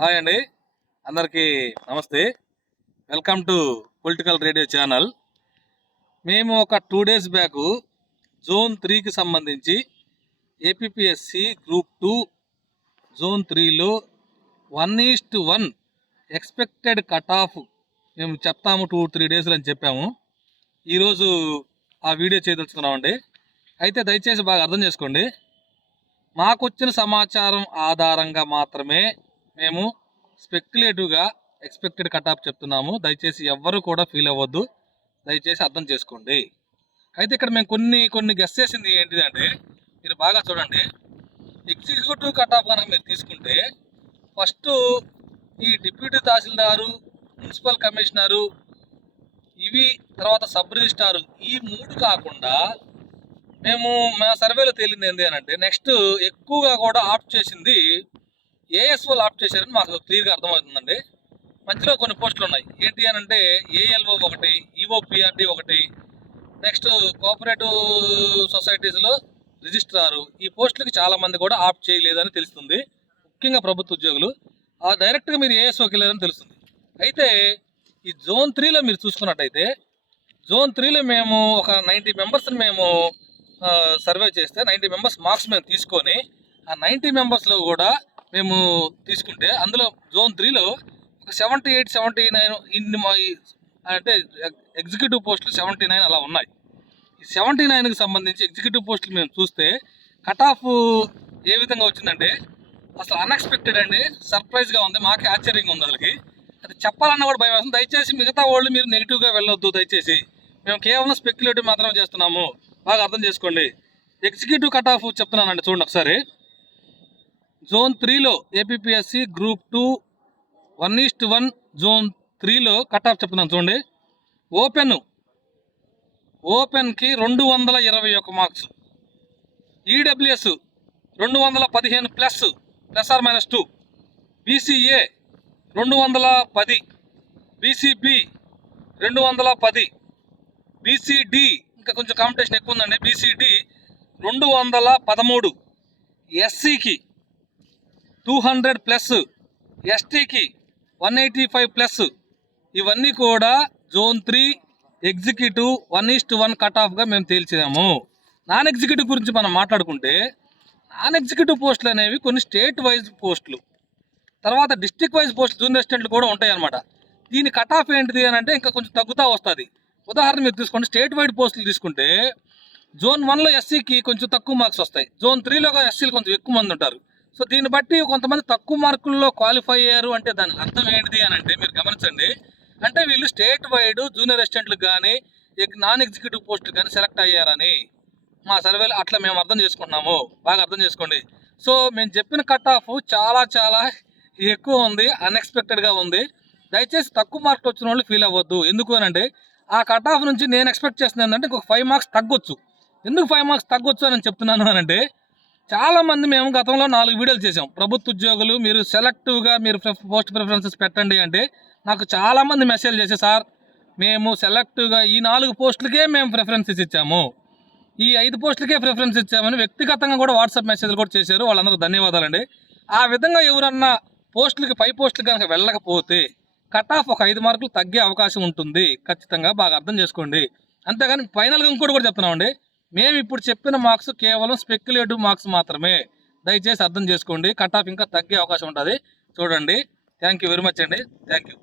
Hi అండి, అందరికీ నమస్తే. Welcome to political radio channel. మేము ఒక 2 days బ్యాక్ జోన్ 3కి సంబంధించి ఏపీఎస్సి గ్రూప్ 2 జోన్ 3లో 1:1 ఎక్స్పెక్టెడ్ కట్ ఆఫ్ మేము చెప్తాము 2-3 days అని చెప్పాము. ఈరోజు ఆ వీడియో చేయదలుచుకున్నామండి. అయితే దయచేసి బాగా అర్థం చేసుకోండి. మాకు వచ్చిన సమాచారం ఆధారంగా మాత్రమే మేము స్పెక్యులేటివ్గా ఎక్స్పెక్టెడ్ కట్ ఆఫ్ చెప్తున్నాము. దయచేసి ఎవ్వరూ కూడా ఫీల్ అవ్వద్దు, దయచేసి అర్థం చేసుకోండి. అయితే ఇక్కడ మేము కొన్ని గెస్ చేసింది ఏంటిదంటే, మీరు బాగా చూడండి. ఎగ్జిక్యూటివ్ కట్ ఆఫ్ కనుక మీరు తీసుకుంటే ఫస్ట్ ఈ డిప్యూటీ తహసీల్దారు, మున్సిపల్ కమిషనరు, ఇవి తర్వాత సబ్ రిజిస్ట్రారు, ఈ 3 కాకుండా మా సర్వేలో తేలింది ఏంటి అని అంటే, నెక్స్ట్ ఎక్కువగా కూడా ఆప్ట్ చేసింది ఏఎస్ఓలు ఆప్ట్ చేశారని మాకు క్లియర్గా అర్థమవుతుందండి. మధ్యలో కొన్ని పోస్టులు ఉన్నాయి. ఏంటి అని అంటే ఏఎల్ఓ 1, ఈఓపిఆర్డి 1, నెక్స్ట్ కోఆపరేటివ్ సొసైటీస్లో రిజిస్ట్రారు, ఈ పోస్టులకి చాలామంది కూడా ఆప్ట్ చేయలేదని తెలుస్తుంది. ముఖ్యంగా ప్రభుత్వ ఉద్యోగులు డైరెక్ట్గా మీరు ఏఎస్ఓకి వెళ్ళారని తెలుస్తుంది. అయితే ఈ జోన్ 3లో మీరు చూసుకున్నట్టయితే, జోన్ 3లో మేము ఒక 90 మెంబర్స్ని మేము సర్వే చేస్తే 90 మెంబర్స్ మార్క్స్ మేము తీసుకొని, ఆ 90 మెంబర్స్లో కూడా మేము తీసుకుంటే అందులో జోన్ 3లో ఒక 78-79 అంటే ఎగ్జిక్యూటివ్ పోస్టులు 79 అలా ఉన్నాయి. ఈ 79కి సంబంధించి ఎగ్జిక్యూటివ్ పోస్టులు మేము చూస్తే కట్ ఆఫ్ ఏ విధంగా వచ్చిందంటే అసలు అన్ఎక్స్పెక్టెడ్ అండి, సర్ప్రైజ్గా ఉంది. మాకే ఆశ్చర్యంగా ఉంది. అసలుకి అది చెప్పాలన్నా కూడా భయం వేస్తుంది. దయచేసి మిగతా వాళ్ళు మీరు నెగిటివ్గా వెళ్ళొద్దు. దయచేసి మేము కేవలం స్పెక్యులేటివ్ మాత్రమే చేస్తున్నాము, బాగా అర్థం చేసుకోండి. ఎగ్జిక్యూటివ్ కట్ ఆఫ్ చెప్తున్నానండి, చూడండి ఒకసారి. జోన్ 3లో ఏపీఎస్సి గ్రూప్ 2 1:1 జోన్ 3లో కట్ ఆఫ్ చెప్తున్నాను చూడండి. ఓపెన్కి 221 marks, EWS 215 plus or -2, BCA 210, BCB 210, BCD ఇంకా కొంచెం కాంపిటీషన్ ఎక్కువ ఉందండి, బీసీడి 213, ఎస్సీకి 200 ప్లస్, ఎస్టీకి 185 ప్లస్. ఇవన్నీ కూడా జోన్ 3 ఎగ్జిక్యూటివ్ 1:1 కట్ ఆఫ్గా మేము తేల్చాము. నాన్ ఎగ్జిక్యూటివ్ గురించి మనం మాట్లాడుకుంటే, నాన్ ఎగ్జిక్యూటివ్ పోస్టులు అనేవి కొన్ని స్టేట్ వైజ్ పోస్టులు, తర్వాత డిస్ట్రిక్ట్ వైజ్ పోస్టులు, జూనియర్ అసిస్టెంట్లు కూడా ఉంటాయి అన్నమాట. దీని కట్ ఆఫ్ ఏంటిది అని అంటే ఇంకా కొంచెం తగ్గుతూ వస్తుంది. ఉదాహరణ మీరు తీసుకోండి, స్టేట్ వైడ్ పోస్టులు తీసుకుంటే జోన్ 1లో ఎస్సీకి కొంచెం తక్కువ మార్క్స్ వస్తాయి, జోన్ 3లో ఎస్సీలు కొంచెం ఎక్కువ మంది ఉంటారు. సో దీన్ని బట్టి కొంతమంది తక్కువ మార్కుల్లో క్వాలిఫై అయ్యారు అంటే దాని అర్థం ఏంటిది అని అంటే మీరు గమనించండి. అంటే వీళ్ళు స్టేట్ వైడ్ జూనియర్ అసిస్టెంట్లకు కానీ నాన్ ఎగ్జిక్యూటివ్ పోస్టులు కానీ సెలెక్ట్ అయ్యారని మా సర్వేలో అట్లా మేము అర్థం చేసుకుంటున్నాము, బాగా అర్థం చేసుకోండి. సో మేము చెప్పిన కట్ ఆఫ్ చాలా ఎక్కువ ఉంది, అన్ఎక్స్పెక్టెడ్గా ఉంది. దయచేసి తక్కువ మార్కులు వచ్చిన వాళ్ళు ఫీల్ అవ్వద్దు. ఎందుకు అని అంటే ఆ కట్ ఆఫ్ నుంచి నేను ఎక్స్పెక్ట్ చేస్తున్నాను ఏంటంటే ఇంకొక 5 మార్క్స్ తగ్గొచ్చు. ఎందుకు 5 మార్క్స్ తగ్గొచ్చు అని చెప్తున్నాను అని అంటే, చాలామంది మేము గతంలో 4 వీడియోలు చేసాం. ప్రభుత్వ ఉద్యోగులు మీరు సెలెక్టివ్గా మీరు పోస్ట్ ప్రిఫరెన్సెస్ పెట్టండి అంటే నాకు చాలామంది మెసేజ్ చేసే, సార్ మేము సెలెక్టివ్గా ఈ 4 పోస్టులకే మేము ప్రిఫరెన్సెస్ ఇచ్చాము, ఈ 5 పోస్టులకే ప్రిఫరెన్స్ ఇచ్చామని వ్యక్తిగతంగా కూడా వాట్సాప్ మెసేజ్లు కూడా చేశారు. వాళ్ళందరూ ధన్యవాదాలండి. ఆ విధంగా ఎవరన్నా పోస్టులకి 5 పోస్టులు కనుక వెళ్ళకపోతే కట్ ఆఫ్ ఒక 5 మార్కులు తగ్గే అవకాశం ఉంటుంది ఖచ్చితంగా, బాగా అర్థం చేసుకోండి. అంతేగాని ఫైనల్గా ఇంకోటి కూడా చెప్తున్నామండి, మేము ఇప్పుడు చెప్పిన మార్క్స్ కేవలం స్పెక్యులేటివ్ మార్క్స్ మాత్రమే. దయచేసి అర్థం చేసుకోండి. కట్ ఆఫ్ ఇంకా తగ్గే అవకాశం ఉంటుంది. చూడండి. థ్యాంక్ యూ వెరీ మచ్ అండి. Thank you.